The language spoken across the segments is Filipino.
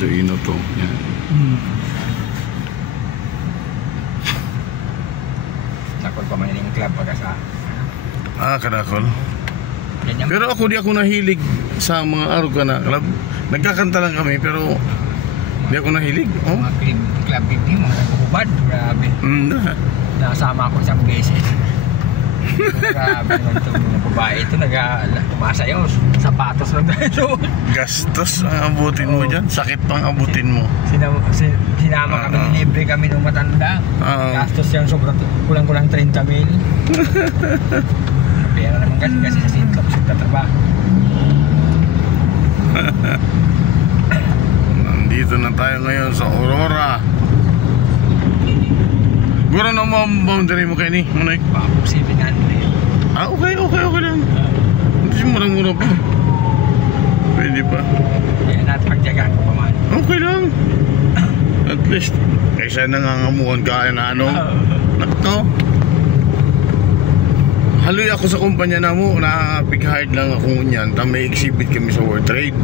Radyo Ino to. Yan. Sakol pa man yung club pagka sa Kadakol. ganyan. Pero ako di ako nahilig sa mga Arugana club. Nagkakanta lang kami pero di ako nahilig. Oh. Mga club game mga nagubad, grabe. Nasama ako sa beses. Grabe naman itong mga babae ito, nag-umasayaw, sapatos lang tayo. Gastos ang abutin mo dyan. Sakit pang abutin mo. Sinama kami, libre kami nung matanda. Gastos yan, sobrang kulang-kulang 30,000. Pera naman kasi sa sintlop, trabaho. Nandito na tayo ngayon sa Aurora. Guro na mo ang boundary mo kayo ni Manay? Papok 700. Okay lang. Hindi murang-mura pa. Pwede pa. Kaya natin pagjagaan ko pa man. Okay lang. At least kaysa nangangamuhan ka na ano. Nakto. Haloy ako sa kumpanya na mo. Nakapig-hard lang ako niyan. May exhibit kami sa World Trade.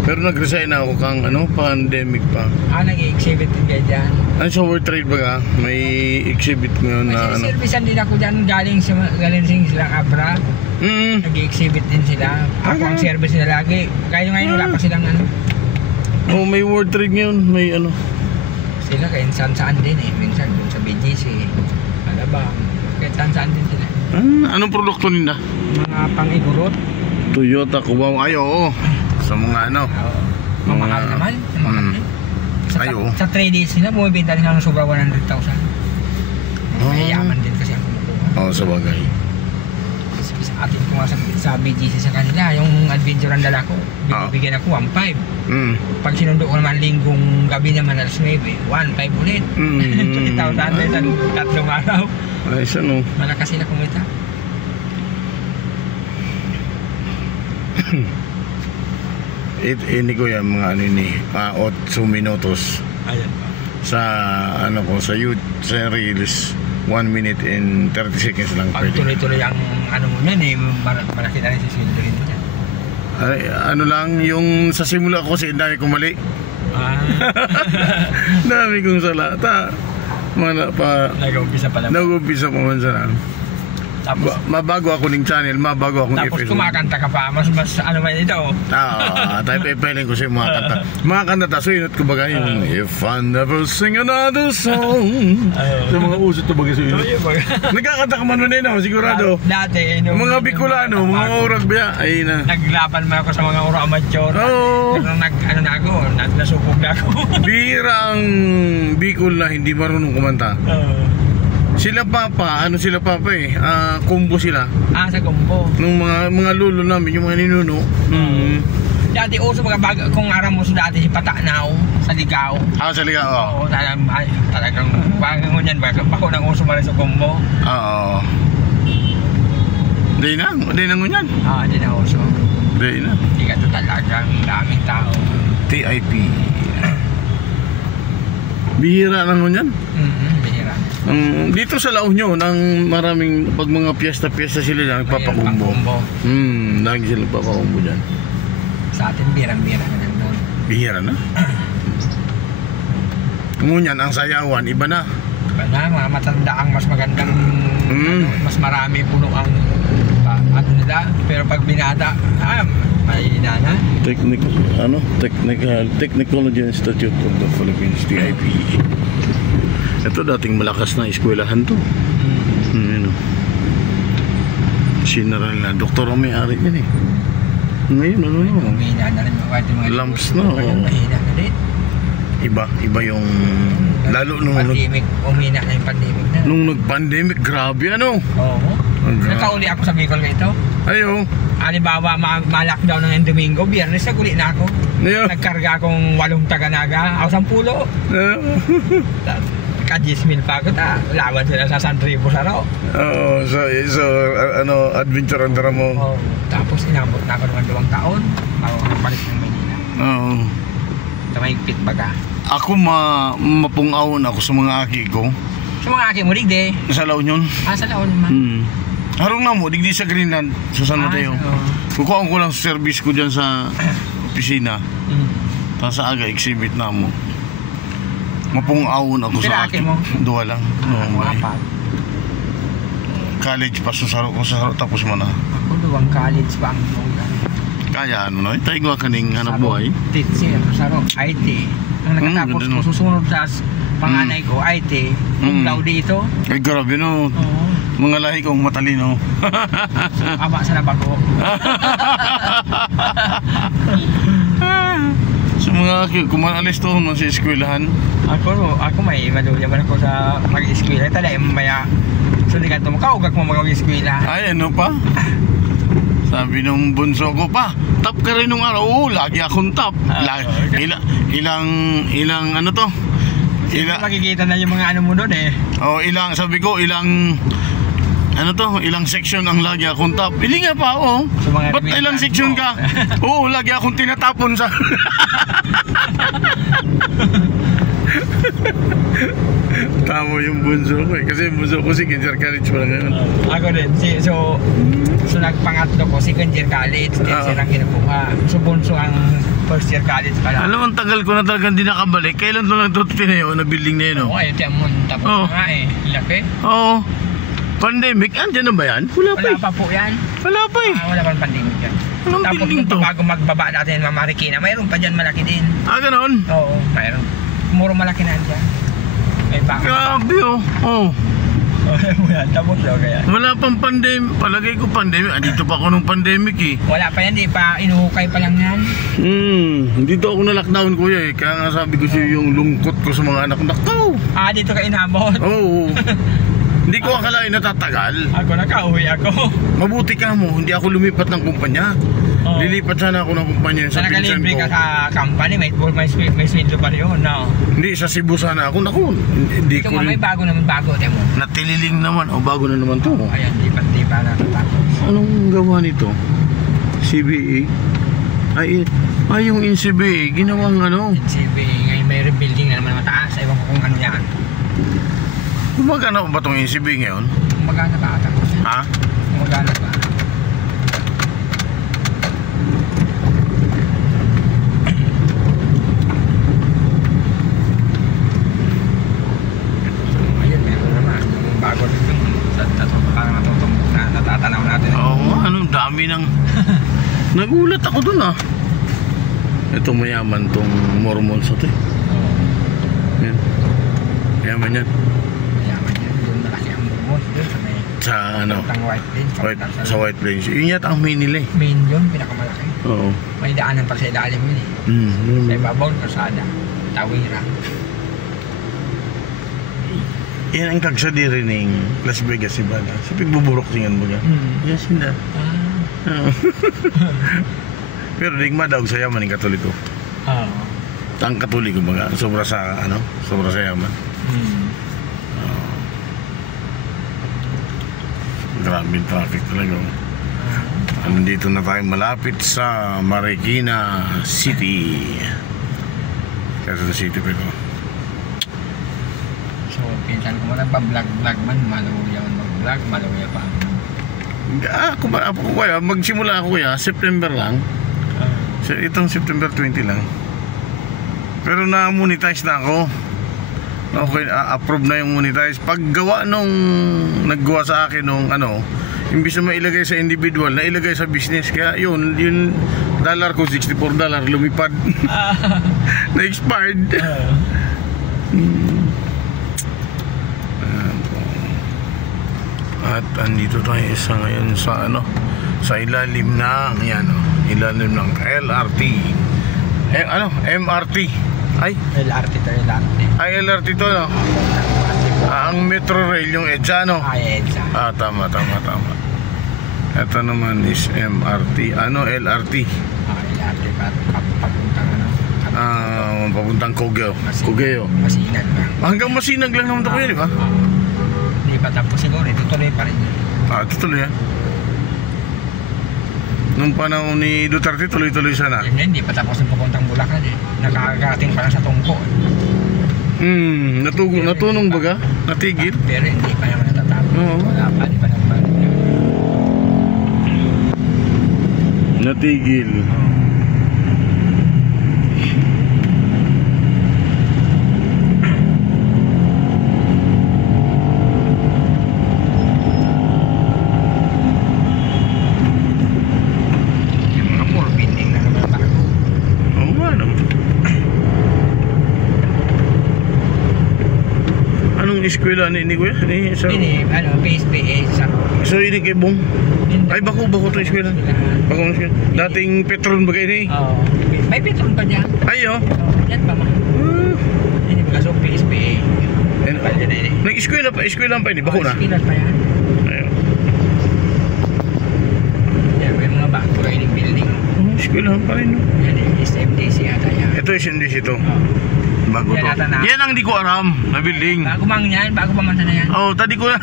Pero nag-resign ako kang pandemic pa. Nag-exhibit din kayo dyan. Sa World Trade ba ka? May exhibit ngayon na Kasi servicean din ako dyan galing sila Abra. Nag-exhibit din sila. Ako ang service nila lagi. Kaya ngayon wala pa silang may World Trade ngayon. May sila kahit saan din minsan dun sa BGC, Alabang, kahit saan din sila. Anong produkto nila? Mga pang-igurot. Toyota, Cubao. Oo. Sa mga mamahal naman. Sa 3 days nila, bumibenta nila ng sobra 100,000. Mayayaman din kasi ang kumukuha. Sa bagay. Sa atin ko nga sa BGC sa kanila, yung adventure ang dala ko, bigyan ako 1,500. Pag sinundo ko naman linggong gabi naman alas 9, 1,500 ulit. 20,000 din sa 3 araw. Ayos ano. Malakas sila kumita. Ini ko yan mga 8 minutos. Ayan. Sa sa youth sa Reels 1 minute and 30 seconds lang pag pwede. Tuloy-tuloy ang mo yan malaki na rin sa sweldohin mo yan. Lang yung sa simula ko kasi dami kong mali. Dami kong sala. Nag-umpisa pa lang. Nag-umpisa pa man sa Tapos mabago ako ng channel, mabago akong episode. Tapos kumakanta ka pa, mas ano man ito. Tayo pepeling ko sa mga kanta. Mga kanta ta, so inot ko bagay yung If I Never Sing Another Song. Sa mga usot to bagay sa inot. Nagkakanta ka man nun sigurado. Dati. Mga Bicolano, mga urag biya. Ay na. Naglaban man ako sa mga urag amateur. Pero nasubog na ako. Bira ang Bicol na hindi marunong kumanta. Sila papa combo sila. Sa combo. Nung mga lulo namin, yung mga ninuno. Dati uso kung aram mo dati si Patanaw sa Ligaw. Sa Ligaw. Oo, talagang bago niyan bako nang uso mali sa combo. Oo. Di na ngunyan. Di na uso. Di na. Hindi ka talagang daming tao. TIP. Bihira na ngunyan. Bihira. Dito sa La Union, ang maraming pag mga piyesta sila lang nagpapakumbo. Lagi sila nagpapakumbo dyan. Sa atin birang-bira na lang doon. Bihira na? Ngunyan, ang sayawan, iba na. Iba na, mga matanda ang mas magandang mas marami puno ang nila. Pero pag binata, mahina na. Technology Institute of the Philippines, TIP. Ito dating malakas na eskwelahan to. General na doktor ang may-ari yan Ngayon mahina na rin mga lamps na. Mahina na rin. Iba yung lalo nung pandemic, umina na yung pandemic na. Nung nag-pandemic, grabe Oo. Nakauli ako sa Bicol ito. Ayo. Halimbawa, ma-lockdown ng Domingo, Biyernes, naguli na ako. Nagkarga akong 8 taganaga, ako 10. Ka-10,000 pa ako, lawan sila sa San Ribo sa raw. Oo, so adventure ang dara mo. Tapos inabot na ako naman 2 taon, ako balik ng Manila. Oo. Mahigpit baga. Ako mapungawon ako sa mga aki ko. Sa mga aki mo, digde? Sa La Union. Sa La Union. Harong na mo, digdi sa Greenland, sa San Mateo. Kukuhaan ko lang sa service ko dyan sa opisina. Tapos sa aga exhibit na mo. Mapung-awon ako sa Pirake mo? Duwa lang. Apat. College pa susaro ko sa tapos mo na. Ako duwang college pa ang Kaya ano no? Tayo gwa kaning hanap buhay. Titsi, saro, IT. Nung nakatapos ko, susunod sa panganay ko, IT. Kung daw dito. Ay grabe no. Mga lahi kong matalino. Aba sa nabako. So mga kumanalis to man sa eskwelahan. Ako may maluyaman ako sa mag-eskwela. Tala maya. So di ka ito makaugak mo mag-eskwela. Ay ano pa? Sabi nung bunso ko pa, top ka rin nung araw. Oo, lagi akong top. Ilang ano to? Makikita na yung mga ano mo doon eh. Oh, sabi ko, ilang section ang lagi akong top. Hindi nga pa, oh. So, ba't ilang section ka? Oo, lagi akong tinatapon sa... Tama yung bunso ko eh. Kasi yung bunso ko second year college pa lang ngayon. Ako din. So nagpangatlo ko second year college. Third year ang kinukuha. So bunso ang first year college pala. Alam mo, ang tagal ko na talagang di nakabalik. Kailan to lang ito tinayo na building na yun? Oo, ayun tiyan mo. Tapos nga eh. Laki. Oo. Pandemic, andyan na ba yan? Wala pa eh. Wala pa po yan. Wala pa eh. Wala pa pandemic yan. Anong Tapos building to? bago magbaba natin ng Marikina, mayroon pa dyan malaki din. Ganon? Oo, mayroon. Muro malaki na dyan. May baka. Grabe oh. Oo. Tapos daw kaya. Wala pang pandemic. Palagay ko pandemic. Dito pa ako nung pandemic eh. Wala pa yan, di pa inuhukay pa lang yan. Dito ako na lockdown kuya eh. Kaya nga sabi ko siya yung lungkot ko sa mga anak ko. Nakaw! Dito ka inabot. Oo. Hindi ko akalain natatagal. Ako nakauwi ako. Mabuti ka mo, hindi ako lumipat ng kumpanya. Lilipat sana ako ng kumpanya sa pinsan nakalibre ko. ka sa company, may sweldo pa rin yun, no? Hindi, sa Cebu sana ako. Naku, hindi Ito ko may bago naman, mo. natililing naman. O, bago na naman to. Ayan, di pa natatapos. Anong gawa nito? CBA? Ay, yung in CBA, ginawang ano? CBA, ngayon may rebuilding na naman mataas. Ewan ko kung ano yan. Gumagana ba itong ECB ngayon? Gumagana ba ata? Ha? Gumagana ba? Ayun, meron naman. Yung bago rin yung parang natutumbok na natatanaw natin. Oo, anong dami ng... Nagulat ako dun ah. Ito mayaman tong Mormons ito eh. Yan. Mayaman yan. Sa ano? White Plains. Sa White Plains. Yun yata ang main nila eh. Main yun, pinakamalaki. Oo. May daanan pa sa ilalim yun eh. Sa ibabaw, kasada. Tawira. Yan ang kagsadi rin ng Las Vegas si Bala. Sa pigbuburok tingnan mo yan. Yes, hindi. Pero digma daw sa yaman ng Katoliko. Ang Katoliko baga, sobra sa yaman. Grabe yung traffic talaga. Nandito na tayo malapit sa Marikina City. Quezon City pa ito. So, pinsan ko mo nagpa-vlog man, maluya man mag-vlog, maluya pa. Ako kaya, magsimula ako kaya, September lang. Itong September 20 lang. Pero na-monetize na ako. Okay, approve na yung monetize. Paggawa nung naggawa sa akin nung ano, imbis na mailagay sa individual, nailagay sa business. Kaya yun dollar ko, $64, lumipad. Na-expired. At andito tayo ngayon sa sa ilalim ng ilalim ng LRT. MRT. Ay, LRT to, LRT. Ay, LRT to, no? Ang Metro Rail, yung EDSA, no? EDSA. Tama. Ito naman is MRT. LRT? LRT, papuntang papuntang Cogeo. Masinag ba? Hanggang Masinag lang naman ito kuya, di ba? Hindi pa tapos siguro, tutuloy pa rin. Tutuloy yan. Nung panahon ni Duterte, tuloy-tuloy sana. Hindi pa tapos yung papuntang Bulacan eh. Nakakarating pa lang sa Tungko. Natunong baga? Natigil? Pero hindi pa naman natatapos. Wala pa, di pa naman. Natigil. ang eskwela ni kuya? Ni sa Ini, PSBA, sa... So ini kay Bong. Ay bako to eskwela. Bako na eskwela. Dating Petron ba kayo ni? Oo. May Petron pa dyan. Ayo. Yan pa man. Ini pasok PSBA. Nag-eskwela pa ini, bako na. Eskwela pa yan. Ayo. Yan, may mga bago kayo ng building. Eskwela pa rin. Yan, SMDC ata yan. Ito SMDC ito. Bago Yan to. ata na. Yan ang di ko aram na building. Bago man yan, bago pa man sana yan. Oh, tadi ko lang.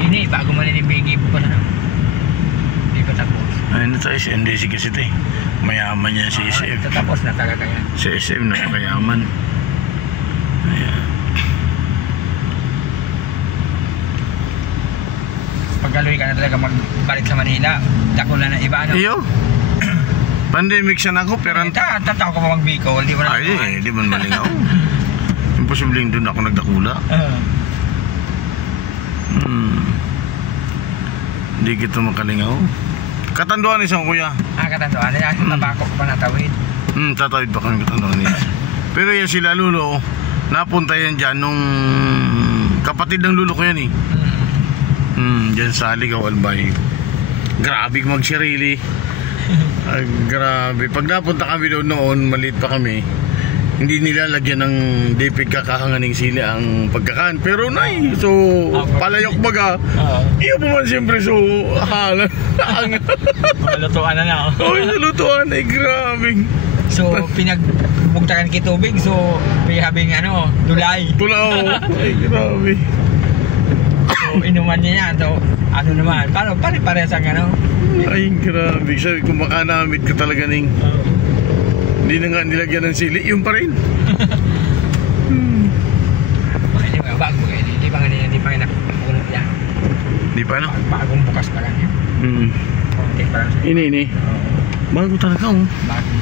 Ini, bago man inibigay pa na. Hindi pa tapos. Ayun ito SMDC kasi ito eh. Mayaman yan si SM. Ito tapos na talaga yan. Si SM na mayaman. Ayan. Pagkaloy ka na talaga magbalik sa Manila, dako na ng iba, ano? Iyo. Pandemic siya na ako, pero... Tataw ko pa mag-Bicol, di mo na... Ay, di man malingaw. Imposibleng doon ako nagdakula. Hindi kita makalingaw. Katanduan isang kuya. Katanduan. Tabako ko pa natawid. Tatawid pa kami katanduan niya. Pero yan sila lulo, napunta yan dyan nung kapatid ng lulo ko yan eh. Dyan sa Ligaw Albay. Grabe magsirili. Grabe. Pag napunta kami doon noon, maliit pa kami, hindi nilalagyan ng dipig kakahanganing sili ang pagkakaan. Pero nay, so palayok baga. Iyo pa man siyempre so hala. Lutuan na na. Oh, lutuan ay grabe. So pinagbugtakan ki tubig, so may habing dulay. Tulaw. Ay grabe. So inuman niya to ano naman, paano pare-parehas ang Ay grabe. Sabi ko makanamit ka talaga ning. Hindi na nga nilagyan ng sili, yun pa rin. Hindi ba bago kayo? Hindi pa nga nakukulog yan. Hindi pa Bagong bukas pa lang yan. Konti pa lang. Ini. Bago talaga Bago.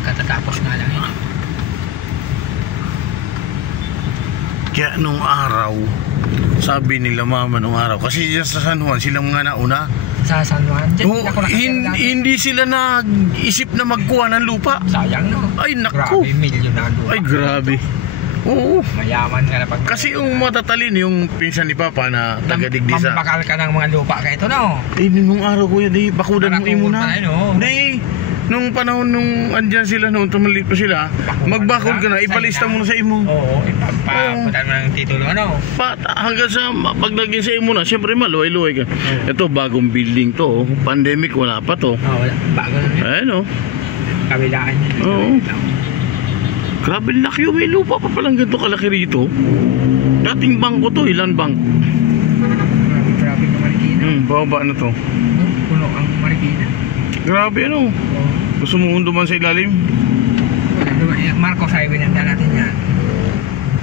Katatapos nga lang yan. Kaya nung araw, sabi nila mama nung araw, kasi dyan sa San Juan silang mga nauna. Sa San Juan? Hindi sila nag-isip na magkuha ng lupa. Sayang no? Ay naku. Grabe, milyonado. Ay grabe. Oo. Mayaman nga na pag... Kasi yung matatalin yung pinsan ni Papa na taga-Digdisa. Mambakal ka ng mga lupa ka ito no? Nung araw ko yan, bakudan mo imo na. Nung panahon nung andyan sila noon, tumalit pa sila, magbakod ka na, ipalista mo na sa imo. Oo, ipapakutan mo ng titulo hanggang sa paglagyan sa imo na, siyempre maluway-luway ka. Ito, bagong building to, pandemic, wala pa to. Wala, bago na yun. Ayan Kabilaan niya. Oo. Grabe laki yung may lupa pa palang ganito kalaki rito. Dating bangko to, ilan bank? Grabe ng Marikina. Baba na to. Puno ang Marikina. Grabe Gusto mo man sa ilalim? Marcos Highway nanda natin yan.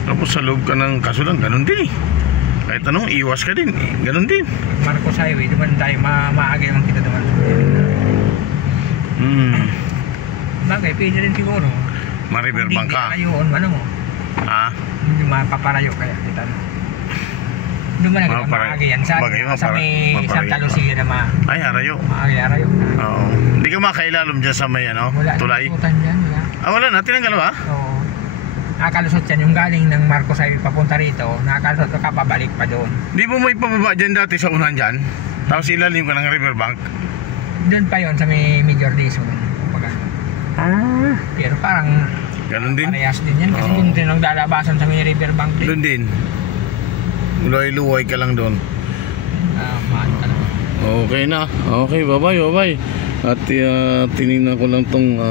Tapos sa loob ka ng kaso lang, ganun din eh. Kahit anong iwas ka din, ganun din. Marcos Highway, duman tayo, maagay lang kita duman. Bagay, pwede rin siguro. Ma-river bank ka. Hindi kayuon, mo? Hindi mapaparayo kaya kita duman na maagay yan. Sa may Santa Lucia na ay, arayo. Arayo na. Oo. Hindi ka makailalom dyan sa may tulay? Wala dyan, wala. Wala na, tinanggal ba? Oo. Nakakalusot yan yung galing ng Marcos Highway papunta rito, nakakalusot ka pabalik pa doon. Di mo may pababa dyan dati sa unahan dyan? Tapos ilalim ka ng riverbank? Doon pa yon sa may Major Dizon. Pero parang ganun din? Parehas din yan kasi doon din ang lalabasan sa may riverbank din. Doon din? Luway-luway ka lang doon? Maan ka lang. Okay na. Okay, bye-bye. At tinignan ko lang tong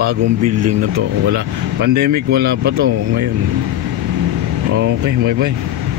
bagong building na to. Wala. Pandemic, wala pa to ngayon. Okay, bye-bye.